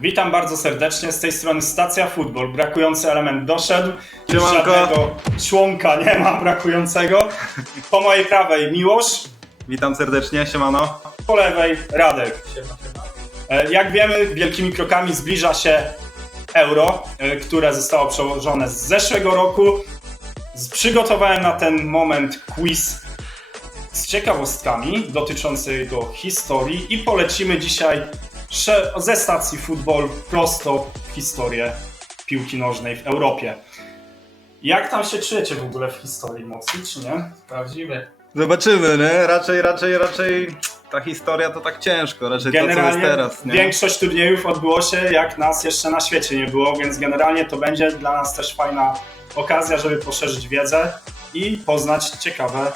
Witam bardzo serdecznie, z tej strony Stacja Futbol. Brakujący element doszedł. Siemanko. Żadnego członka nie ma brakującego. Po mojej prawej Miłosz, Witam serdecznie, siemano. po lewej Radek. E, Jak wiemy, wielkimi krokami zbliża się euro, e, które zostało przełożone z zeszłego roku. Przygotowałem na ten moment quiz z ciekawostkami dotyczącego historii i polecimy dzisiaj ze stacji futbol prosto w historię piłki nożnej w Europie. Jak tam się czujecie w ogóle w historii mocniej, czy nie? Prawdziwy. Zobaczymy, nie? Raczej, raczej, raczej ta historia to tak ciężko, raczej to co jest Generalnie teraz, nie? większość turniejów odbyło się jak nas jeszcze na świecie nie było, więc generalnie to będzie dla nas też fajna okazja, żeby poszerzyć wiedzę i poznać ciekawe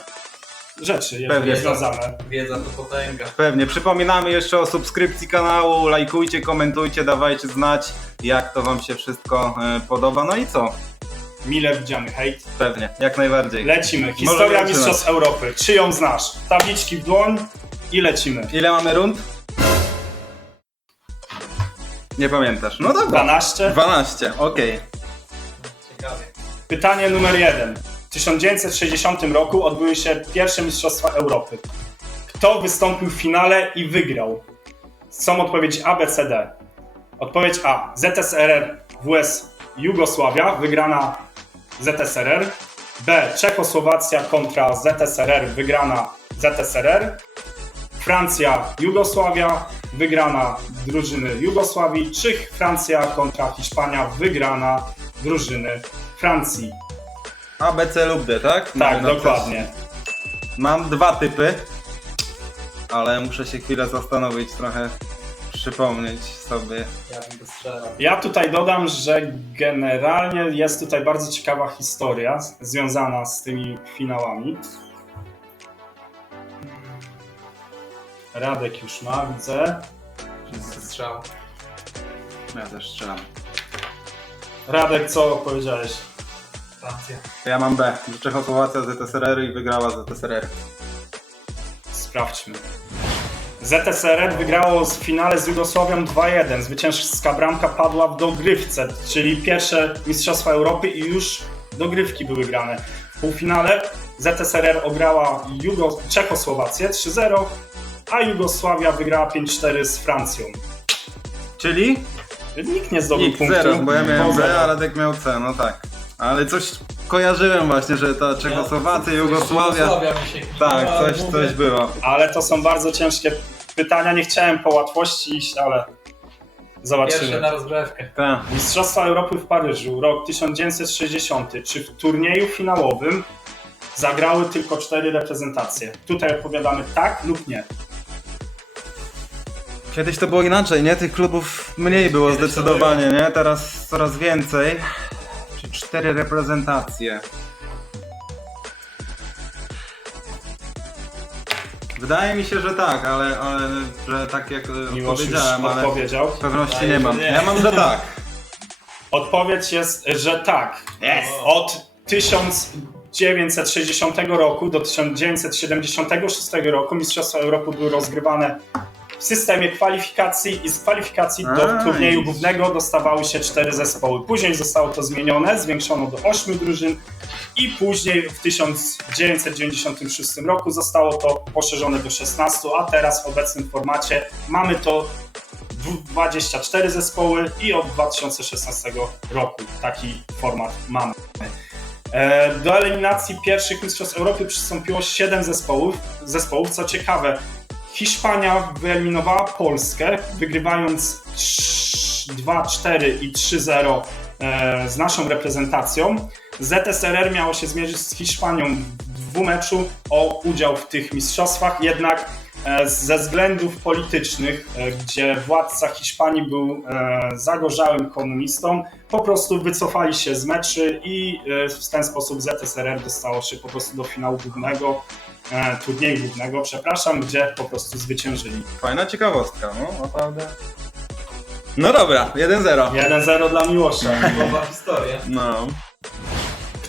rzeczy, jeżeli Pewnie. związane. Wiedza to potęga. Pewnie. Przypominamy jeszcze o subskrypcji kanału, lajkujcie, komentujcie, dawajcie znać, jak to wam się wszystko e, podoba. No i co? Mile widziany hejt. Pewnie, jak najbardziej. Lecimy. Historia zaczynać. Mistrzostw Europy. Czy ją znasz? Tabliczki w dłoń i lecimy. Ile mamy rund? Nie pamiętasz. No dobra. 12. 12, okej. Ciekawie. Pytanie numer jeden. W 1960 roku odbyły się pierwsze Mistrzostwa Europy. Kto wystąpił w finale i wygrał? Są odpowiedzi A, B, C, D. Odpowiedź A. ZSRR, WS, Jugosławia, wygrana ZSRR. B. Czechosłowacja kontra ZSRR, wygrana ZSRR. Francja, Jugosławia, wygrana drużyny Jugosławii. Czy Francja kontra Hiszpania, wygrana drużyny Francji. A, B, C lub D, tak? Tak, Mamy napisać. dokładnie. Mam dwa typy, ale muszę się chwilę zastanowić, trochę przypomnieć sobie. Ja bym. Ja tutaj dodam, że generalnie jest tutaj bardzo ciekawa historia z- związana z tymi finałami. Radek już ma, widzę. Strzał. Ja też strzelam. Radek, co powiedziałeś? Francja. Ja mam B. Czechosłowacja ZSRR i wygrała ZSRR. Sprawdźmy. ZSRR wygrało w finale z Jugosławią 2-1. Zwycięska bramka padła w dogrywce, czyli pierwsze Mistrzostwa Europy i już dogrywki były grane. W półfinale ZSRR ograła Jugo- Czechosłowację 3-0, a Jugosławia wygrała 5-4 z Francją. Czyli? Nikt nie zdobył X punktu. 0, bo ja miałem B, a Radek miał C, no tak. Ale coś kojarzyłem właśnie, że ta Czechosłowacja, Jugosławia. Jugosławia mi się Tak, ale coś, mówię, coś było. Ale to są bardzo ciężkie pytania. Nie chciałem po łatwości iść, ale zobaczymy. Pierwsze na rozgrzewkę. Tak. Mistrzostwa Europy w Paryżu, rok 1960. Czy w turnieju finałowym zagrały tylko cztery reprezentacje? Tutaj odpowiadamy tak lub nie. Kiedyś to było inaczej, nie? Tych klubów mniej było Kiedyś to zdecydowanie, nie? Teraz coraz więcej. Cztery reprezentacje? Wydaje mi się, że tak, ale, ale że tak jak e, Miłosz już powiedziałem, ale odpowiedział. pewności nie mam. nie. Ja mam, że tak. Odpowiedź jest, że tak. Yes. Od 1960 roku do 1976 roku Mistrzostwa Europy były rozgrywane w systemie kwalifikacji i z kwalifikacji do turnieju głównego dostawały się cztery zespoły. Później zostało to zmienione, zwiększono do ośmiu drużyn i później w 1996 roku zostało to poszerzone do 16, a teraz w obecnym formacie mamy to dwu- 24 zespoły i od 2016 roku taki format mamy. E, Do eliminacji pierwszych Mistrzostw Europy przystąpiło 7 zespołów. zespołów. Co ciekawe, Hiszpania wyeliminowała Polskę, wygrywając 2-4 i 3-0 e, z naszą reprezentacją. ZSRR miało się zmierzyć z Hiszpanią w dwumeczu o udział w tych mistrzostwach, jednak ze względów politycznych, e, gdzie władca Hiszpanii był e, zagorzałym komunistą, po prostu wycofali się z meczy i e, w ten sposób ZSRR dostało się po prostu do finału głównego, e, turnieju głównego, przepraszam, gdzie po prostu zwyciężyli. Fajna ciekawostka, no naprawdę. No dobra, 1-0. 1-0 dla Miłosza. Nowa historia. No.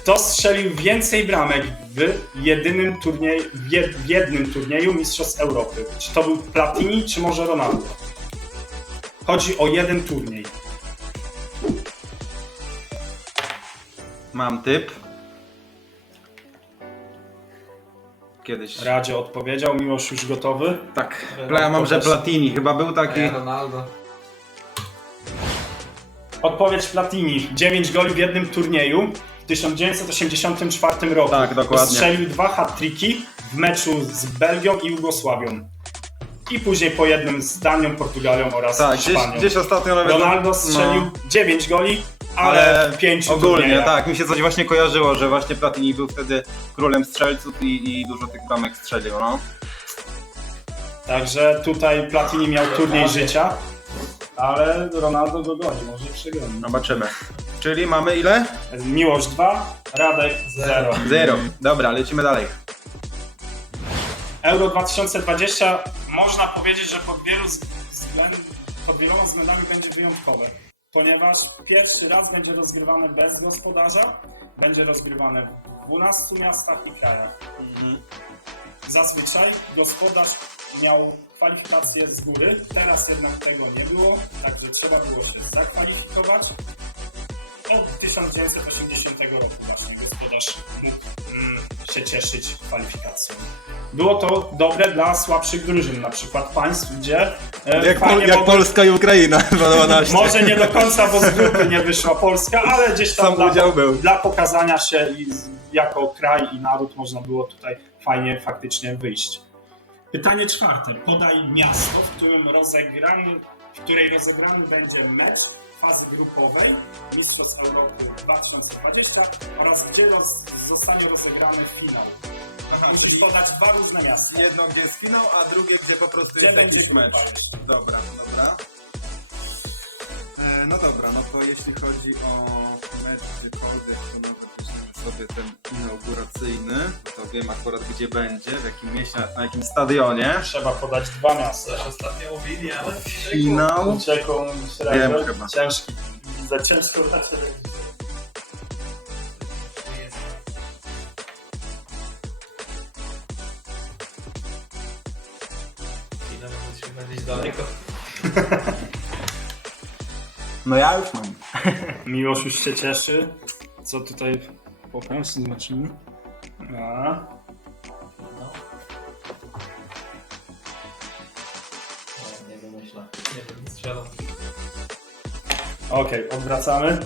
Kto strzelił więcej bramek w jedynym turnieju, w jed- w jednym turnieju Mistrzostw Europy? Czy to był Platini, czy może Ronaldo? Chodzi o jeden turniej. Mam typ. Kiedyś. Radzie odpowiedział, Miłosz już gotowy. Tak. Ja mam, że Platini chyba był taki. Nie, Ronaldo. Odpowiedź Platini. 9 goli w jednym turnieju w 1984 roku. Tak, dokładnie. Strzelił dwa hat-tricki w meczu z Belgią i Jugosławią. I później po jednym z Danią, Portugalią oraz Tak, gdzieś, Hiszpanią. gdzieś ostatnio nawet. Ronaldo strzelił No. 9 goli, ale, w 5 ogólnie, tak. Mi się coś właśnie kojarzyło, że właśnie Platini był wtedy królem strzelców i, i dużo tych bramek strzelił, no. Także tutaj Platini miał turniej życia, ale Ronaldo go goni, może przegramy. Zobaczymy. Czyli mamy ile? Miłość 2, Radek 0. Zero. Dobra, lecimy dalej. Euro 2020 można powiedzieć, że pod, wielu z- względ, pod wieloma względami będzie wyjątkowe, ponieważ pierwszy raz będzie rozgrywane bez gospodarza, będzie rozgrywane w 12 miastach i krajach. Zazwyczaj gospodarz miał kwalifikacje z góry, teraz jednak tego nie było, także trzeba było się zakwalifikować. Od 1980 roku właśnie gospodarz mógł mm, się cieszyć kwalifikacją. Było to dobre dla słabszych drużyn, na przykład państw, gdzie e, fajnie mogły- Polska i Ukraina 2012. może nie do końca, bo z grupy nie wyszła Polska, ale gdzieś tam Sam dla, był. dla pokazania się i jako kraj i naród można było tutaj fajnie faktycznie wyjść. Pytanie czwarte. Podaj miasto, w którym rozegrany, w której rozegrany będzie mecz fazy grupowej Mistrzostw Europy 2020 oraz gdzie roz, zostanie rozegrany finał. Musisz podać dwa różne miasta. Jedno gdzie jest finał, a drugie gdzie po prostu Gdzie jest będzie jakiś grupa mecz. jeszcze? Dobra, dobra. E, no dobra, no to jeśli chodzi o mecz gdziekolwiek, to nawet weźmiemy sobie ten inauguracyjny, wiem akurat gdzie będzie, w jakim mieście, na jakim stadionie. Trzeba podać dwa miasta. Coś ostatnio mówili, ale... Finał. Ucieką Wiem chyba. Ciężki. Za ciężko dla ciebie. Finał musimy daleko. No ja już mam. Miłosz już się cieszy. Co tutaj pokaż? Zobaczymy. A. No. Nie, nie wymyślę. Nie wiem, nie strzelam. Okej, odwracamy.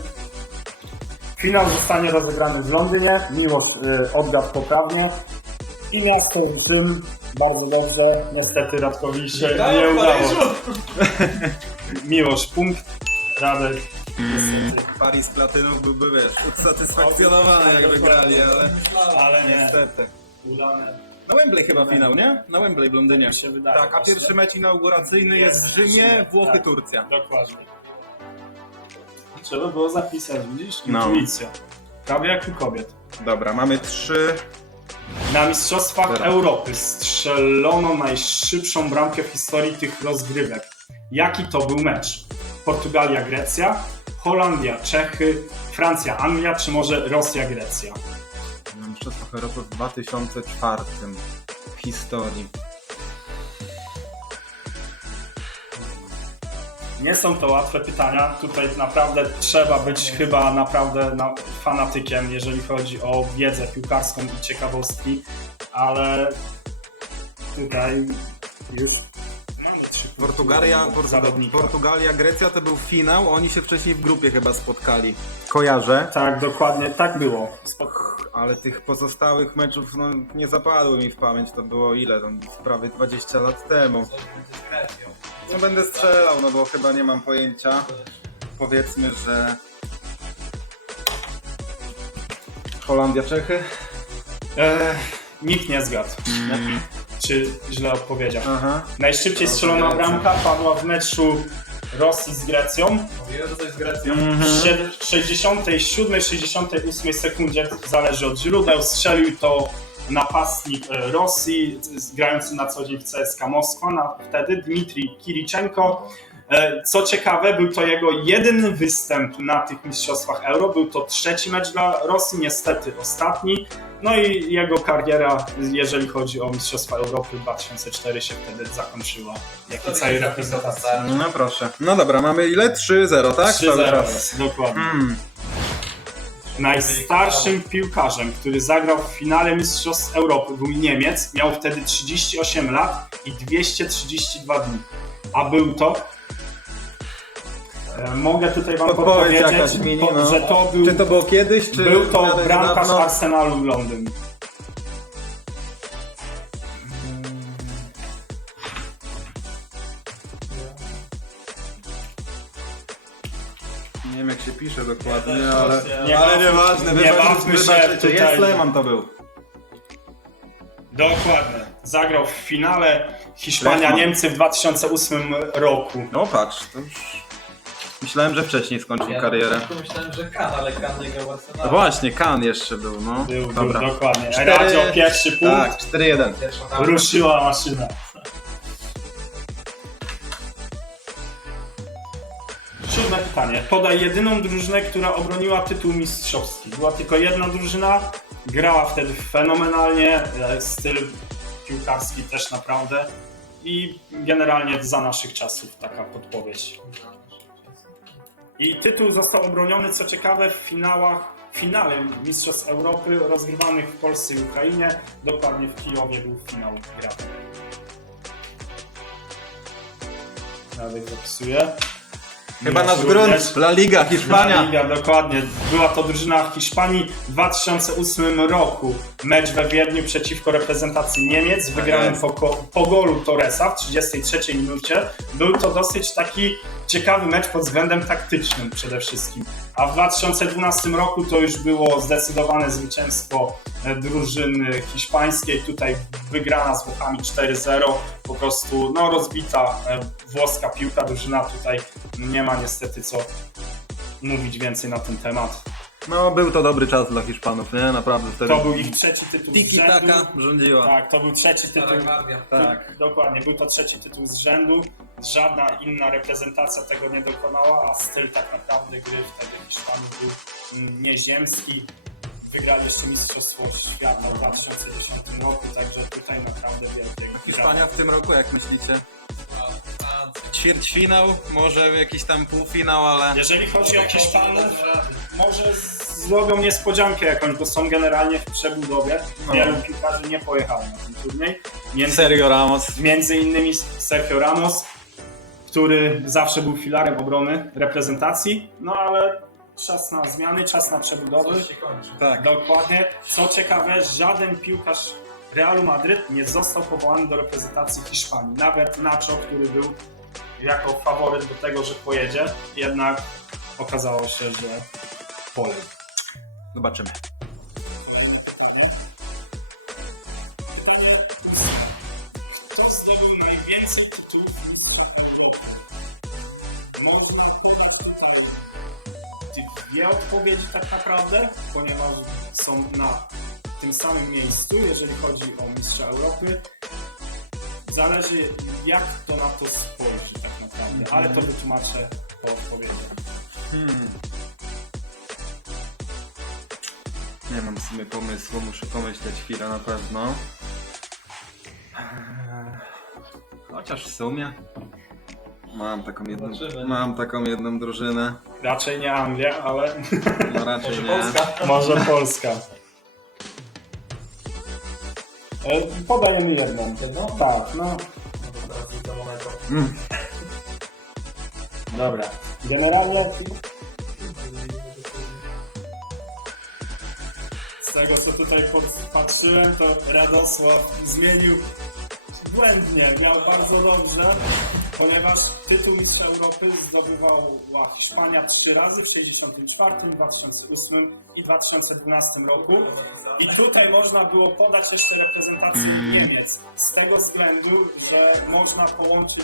Finał zostanie rozegrany w Londynie. Miłosz y, odgadł poprawnie. I miasto Rzym. Bardzo dobrze. Niestety Radkowi się nie w udało. Miłosz punkt. Radek. Paris Platynów byłby, wiesz, usatysfakcjonowany jakby grali, ale Ale nie. niestety. Udane. Na Wembley chyba finał, nie? Na Wembley w Londynie. Się wydaje. Tak, a pierwszy mecz inauguracyjny jest w Rzymie, Włochy, Tak. Turcja. Dokładnie. Trzeba było zapisać, widzisz? No. Intuicja. Prawie jak u kobiet. Dobra, mamy trzy. Na Mistrzostwach Teraz. Europy strzelono najszybszą bramkę w historii tych rozgrywek. Jaki to był mecz? Portugalia-Grecja, Holandia-Czechy, Francja-Anglia, czy może Rosja-Grecja? Na Mistrzostwach Europy w 2004 w historii. Nie są to łatwe pytania. Tutaj naprawdę trzeba być chyba naprawdę na, fanatykiem, jeżeli chodzi o wiedzę piłkarską i ciekawostki, ale tutaj już Portugalia, zawodnika. Portugalia, Grecja to był finał, oni się wcześniej w grupie chyba spotkali. Kojarzę. Tak, dokładnie, tak było. Spoko. Ale tych pozostałych meczów no, nie zapadły mi w pamięć, to było ile? Tam prawie 20 lat temu. No będę strzelał, no bo chyba nie mam pojęcia. Powiedzmy, że... Holandia, Czechy? E, nikt nie zgadł. Czy źle odpowiedział? Aha. Najszybciej strzelona bramka padła w meczu Rosji z Grecją. Z Grecją. Mhm. W 67-68 sekundzie, zależy od źródeł, strzelił to napastnik e, Rosji, grający na co dzień w CSKA Moskwa, na, wtedy Dmitrij Kiriczenko. E, Co ciekawe, był to jego jedyny występ na tych mistrzostwach Euro. Był to trzeci mecz dla Rosji, niestety ostatni. No i jego kariera, jeżeli chodzi o Mistrzostwa Europy 2004 się wtedy zakończyła. Jak i całej reprezentacji. No proszę. No dobra, mamy ile? 3-0, tak? 3-0 Cały czas. jest, dokładnie. Hmm. Najstarszym piłkarzem, który zagrał w finale Mistrzostw Europy był Niemiec. Miał wtedy 38 lat i 232 dni. A był to... E, Mogę tutaj wam Podpowiedź podpowiedzieć, jakaś mini, po- no. że to był, Czy to było kiedyś, czy był to nawet bramkarz niedawno? Arsenalu Londyn. Nie wiem jak się pisze dokładnie, ale... Nie ale bawmy- nieważne, nie bawmy się wybaczycie. tutaj. Jest Lehmann to był. Dokładnie. Zagrał w finale Hiszpania-Niemcy w 2008 roku. No patrz, to już... Myślałem, że wcześniej skończył Ja karierę. myślałem, że Kan, ale Kan nie grał w No Arsenalu. właśnie, Kan jeszcze był, no. Był, był Dobra. dokładnie. Cztery- Radio pierwszy punkt. Tak, 4-1. Pierwsza bramka. Ruszyła maszyna. Siódme pytanie. Podaj jedyną drużynę, która obroniła tytuł mistrzowski. Była tylko jedna drużyna, grała wtedy fenomenalnie, e, styl piłkarski też naprawdę i generalnie za naszych czasów taka podpowiedź. I tytuł został obroniony, co ciekawe, w finałach, finale Mistrzostw Europy rozgrywanych w Polsce i Ukrainie. Dokładnie w Kijowie był finał gra. Nawet zapisuję. Chyba nasz grunt, La Liga, Hiszpania. Liga, dokładnie. Była to drużyna Hiszpanii w 2008 roku. Mecz we Wiedniu przeciwko reprezentacji Niemiec, wygrany jest. po, ko- po golu Torresa w 33 minucie. Był to dosyć taki ciekawy mecz pod względem taktycznym przede wszystkim. A w 2012 roku to już było zdecydowane zwycięstwo e, drużyny hiszpańskiej. Tutaj wygrana z Włochami 4-0. Po prostu no, rozbita e, włoska piłka. Drużyna tutaj nie ma niestety co mówić więcej na ten temat. No, był to dobry czas dla Hiszpanów, nie? Naprawdę wtedy. To był ich trzeci tytuł z Tiki rzędu. taka rządziła. Tak, to był trzeci tytuł. Tak. Dokładnie, był to trzeci tytuł z rzędu. Żadna inna reprezentacja tego nie dokonała, a styl tak naprawdę gry wtedy Hiszpanów był nieziemski. Wygrali jeszcze Mistrzostwo Świata w 2010 roku, także tutaj naprawdę wielkie Hiszpania w tym roku, jak myślicie? Ćwierćfinał, może jakiś tam półfinał, ale... Jeżeli chodzi o Hiszpanów, może zrobią niespodziankę jakąś, bo są generalnie w przebudowie. No. Wielu piłkarzy nie pojechało na ten turniej. Między, Sergio Ramos. między innymi Sergio Ramos, który zawsze był filarem obrony reprezentacji, no ale czas na zmiany, czas na przebudowy. Coś się kończy. Tak. Dokładnie. Co ciekawe, żaden piłkarz Realu Madryt nie został powołany do reprezentacji Hiszpanii. Nawet Nacho, który był jako faworyt do tego, że pojedzie, jednak okazało się, że poległ. Zobaczymy. Kto zdobył najwięcej tytułów Można podać tutaj dwie odpowiedzi tak naprawdę, ponieważ są na tym samym miejscu, jeżeli chodzi o mistrza Europy. Zależy jak to na to spojrzy tak naprawdę, ale to wytłumaczę po odpowiedzi. Hmm. Nie mam w sumie pomysłu, muszę pomyśleć chwilę na pewno. Eee, Chociaż w sumie. Mam taką jedną, Zobaczymy. mam taką jedną drużynę. Raczej nie Anglia, ale No raczej Może nie. Polska? może Polska. E, Podajemy jedną. Jedną? Tak, no. No do momentu. Mm. Dobra. Generalnie z tego co tutaj patrzyłem, to Radosław zmienił błędnie, miał bardzo dobrze, ponieważ tytuł Mistrza Europy zdobywała Hiszpania trzy razy w 64, 2008 i 2012 roku. I tutaj można było podać jeszcze reprezentację Niemiec z tego względu, że można połączyć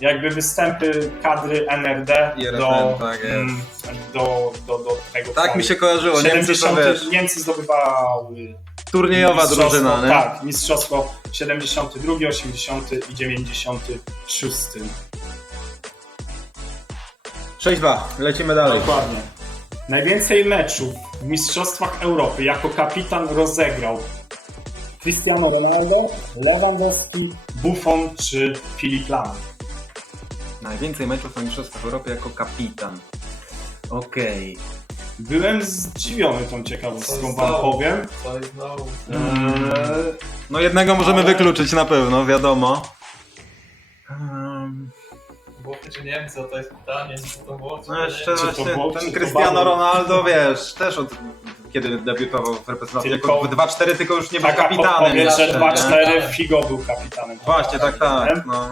jakby występy kadry NRD do, tak mm, do, do, do tego Tak kraju. mi się kojarzyło, Niemcy to 70, wiesz, Niemcy zdobywały turniejowa mistrzostwo, drużyna, nie? Tak, mistrzostwo 72, 80 i 96. 6-2, lecimy dalej. Dokładnie. Najwięcej meczów w Mistrzostwach Europy jako kapitan rozegrał Cristiano Ronaldo, Lewandowski, Buffon czy Filip Lam. Najwięcej meczów na Mistrzostwach Europy jako kapitan. Okej. Byłem zdziwiony tą ciekawostką, wam powiem. Co jest znowu? Eee, No jednego możemy Ale- wykluczyć na pewno, wiadomo. Um, Włochy czy Niemcy, to jest pytanie, co to było? czy no to jeszcze? Czy to właśnie było, czy ten to Cristiano? Ronaldo, wiesz, też od kiedy debiutował w reprezentacji, Tylko- jako w 2-4 tylko już nie był taka kapitanem. podpowiedź, że jeszcze, nie? 2-4 Figo był kapitanem. Właśnie, tak, tak. No.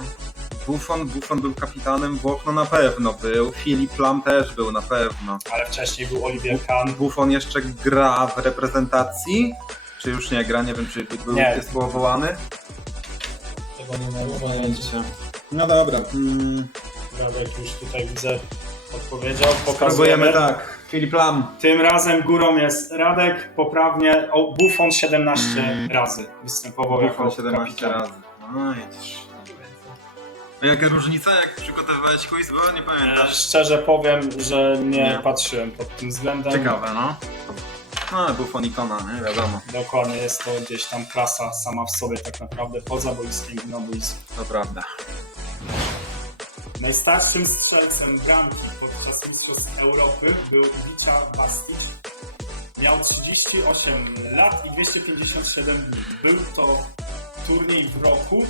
Buffon, Buffon był kapitanem, Włoch no na pewno był, Filip Lam też był na pewno. Ale wcześniej był Olivier Kahn. Buffon jeszcze gra w reprezentacji, czy już nie gra, nie wiem czy był, Nie. jest powołany. Tego nie ma pojęcia. No dobra. Mm, Radek już tutaj widzę odpowiedział. spróbujemy Pokazujemy. tak. Filip Lam. Tym razem górą jest Radek, poprawnie. O, Buffon 17 razy występował Buffon jako 17 kapitan. razy. No jedziesz. Jaka różnica, jak przygotowywałeś quiz, bo nie E, pamiętasz. Szczerze powiem, że nie, Nie. patrzyłem pod tym względem. Ciekawe, no. No, Buffon ikona, nie wiadomo. Dokładnie, jest to gdzieś tam klasa sama w sobie tak naprawdę, poza boiskiem i na boisku. To prawda. Najstarszym strzelcem bramki podczas Mistrzostw Europy był Iwica Bastic. Miał 38 lat i 257 dni. Był to turniej w roku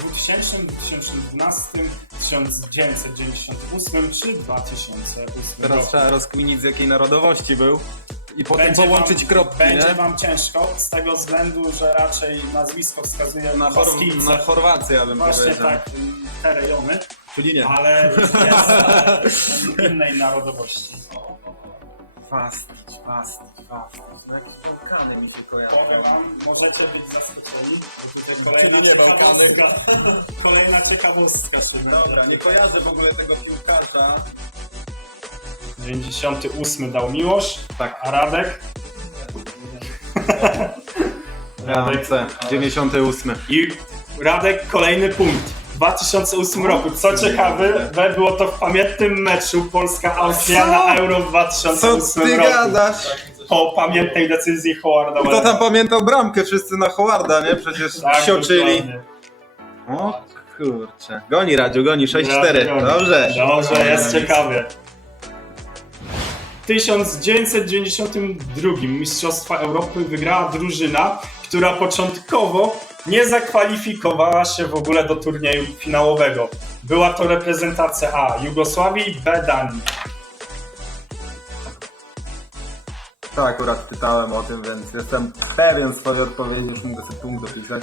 2000, 2012, 1998 czy 2008 Teraz roku. trzeba rozkminić z jakiej narodowości był i potem Będzie połączyć wam, kropki, Będzie nie? wam ciężko z tego względu, że raczej nazwisko wskazuje na Chor na Chorwację, ja bym Właśnie powiedział. tak, te rejony, Czyli nie. ale jest innej narodowości. Fastić, fastić, fastić. No jakieś Bałkany mi się kojarzą. Powiem wam, możecie być zaskoczeni, bo tutaj kolejna Czyli nie Bałkany. ciekawostka. Kolejna ciekawostka. Dobra, nie kojarzę w ogóle tego piłkarza. 98 dał Miłosz, Tak. a Radek? C. 98. I Radek kolejny punkt. W 2008 roku. Co ciekawe, było to w pamiętnym meczu Polska-Austria na Euro w Co 2008 ty roku. gadasz? Po pamiętnej decyzji Howarda Kto tam pamiętał bramkę? Wszyscy na Howarda, nie? Przecież Tak. O kurczę. Goni Radziu, goni 6-4. Gratuluję. Dobrze. Dobrze, jest ciekawie. W 1992 Mistrzostwa Europy wygrała drużyna, która początkowo nie zakwalifikowała się w ogóle do turnieju finałowego. Była to reprezentacja A Jugosławii, B Danii. Tak, akurat pytałem o tym, więc jestem pewien swojej odpowiedzi. Już mogę sobie punkt dopisać.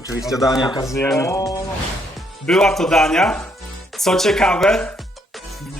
Oczywiście Dania. Pokazujemy. Była to Dania. Co ciekawe,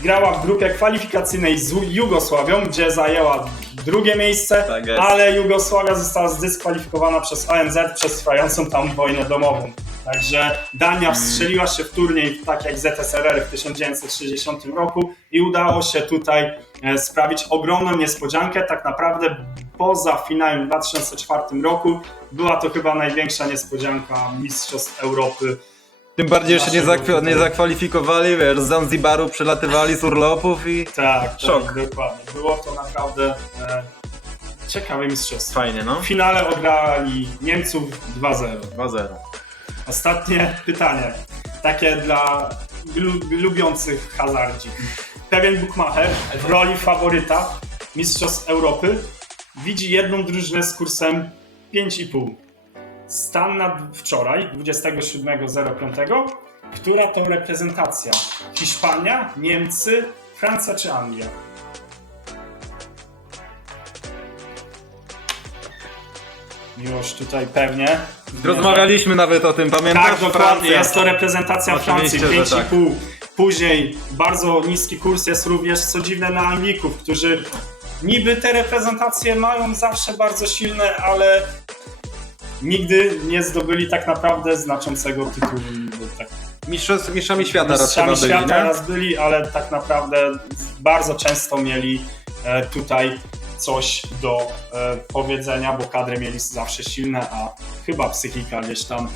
grała w grupie kwalifikacyjnej z Jugosławią, gdzie zajęła drugie miejsce, Tak ale Jugosławia została zdyskwalifikowana przez ONZ przez trwającą tam wojnę domową. Także Dania wstrzeliła się w turniej, tak jak ZSRR w 1960 roku i udało się tutaj e, sprawić ogromną niespodziankę. Tak naprawdę poza finałem w 2004 roku była to chyba największa niespodzianka Mistrzostw Europy Tym bardziej jeszcze nie, Naszego zakwa- nie tutaj. zakwalifikowali, wiesz, z Zanzibaru przylatywali z urlopów i Tak, Szok. tak, dokładnie. Było to naprawdę e, ciekawe mistrzostwo. fajnie, no. W finale ograli Niemców 2-0. 2-0. Ostatnie pytanie, takie dla lu- lubiących hazardzi. Pewien bookmacher w roli faworyta Mistrzostw Europy widzi jedną drużynę z kursem 5,5. Stan na wczoraj, 27.05. Która to reprezentacja? Hiszpania, Niemcy, Francja czy Anglia? Miłość tutaj pewnie. Rozmawialiśmy nawet o tym, pamiętasz? Tak, dokładnie. Francja. Jest to reprezentacja Oczywiście, Francji, że 5,5. Później bardzo niski kurs jest również, co dziwne, na Anglików, którzy niby te reprezentacje mają zawsze bardzo silne, ale nigdy nie zdobyli tak naprawdę znaczącego tytułu. Tak. Mistrzostw, mistrzami świata raz Mistrzami byli, świata nie? raz byli, ale tak naprawdę bardzo często mieli e, tutaj coś do e, powiedzenia, bo kadry mieli zawsze silne, a chyba psychika gdzieś tam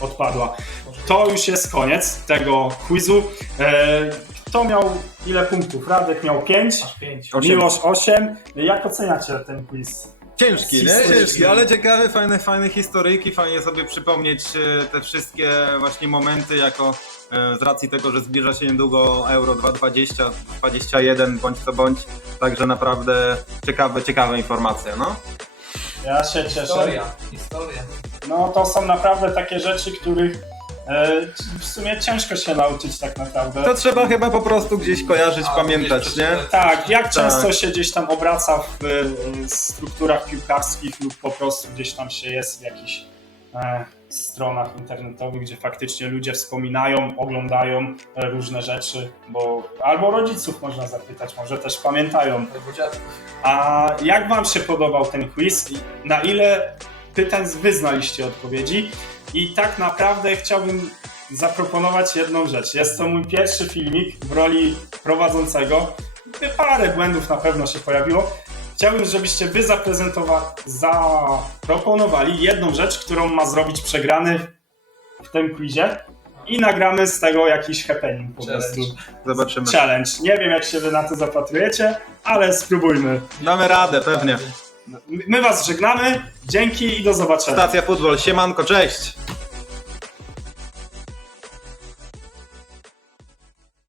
odpadła. To już jest koniec tego quizu. E, kto miał ile punktów? Radek miał 5, Aż pięć. Osiem. Miłosz 8. Jak oceniacie ten quiz? Ciężki, nie? Ciężki, ale ciekawy, fajne, fajne historyjki, fajnie sobie przypomnieć e, te wszystkie właśnie momenty jako e, z racji tego, że zbliża się niedługo Euro 2020, 21 bądź co bądź, także naprawdę ciekawe, ciekawe informacje, no. Ja się cieszę. Historia, historia. No to są naprawdę takie rzeczy, których w sumie ciężko się nauczyć tak naprawdę. To trzeba chyba po prostu gdzieś kojarzyć, A, pamiętać, nie? Tak, jak Tak. często się gdzieś tam obraca w e, strukturach piłkarskich lub po prostu gdzieś tam się jest w jakichś e, stronach internetowych, gdzie faktycznie ludzie wspominają, oglądają e, różne rzeczy, bo albo rodziców można zapytać, może też pamiętają. Albo dziadków. A jak wam się podobał ten quiz? Na ile pytań wy znaliście odpowiedzi? I tak naprawdę chciałbym zaproponować jedną rzecz. Jest to mój pierwszy filmik w roli prowadzącego. Parę błędów na pewno się pojawiło. Chciałbym, żebyście wy zaprezentowali, zaproponowali jedną rzecz, którą ma zrobić przegrany w tym quizie i nagramy z tego jakiś happening po Challenge. prostu. Zobaczymy. Challenge. Nie wiem, jak się wy na to zapatrujecie, ale spróbujmy. Damy radę, pewnie. My was żegnamy. Dzięki i do zobaczenia. Stacja Futbol, siemanko, cześć!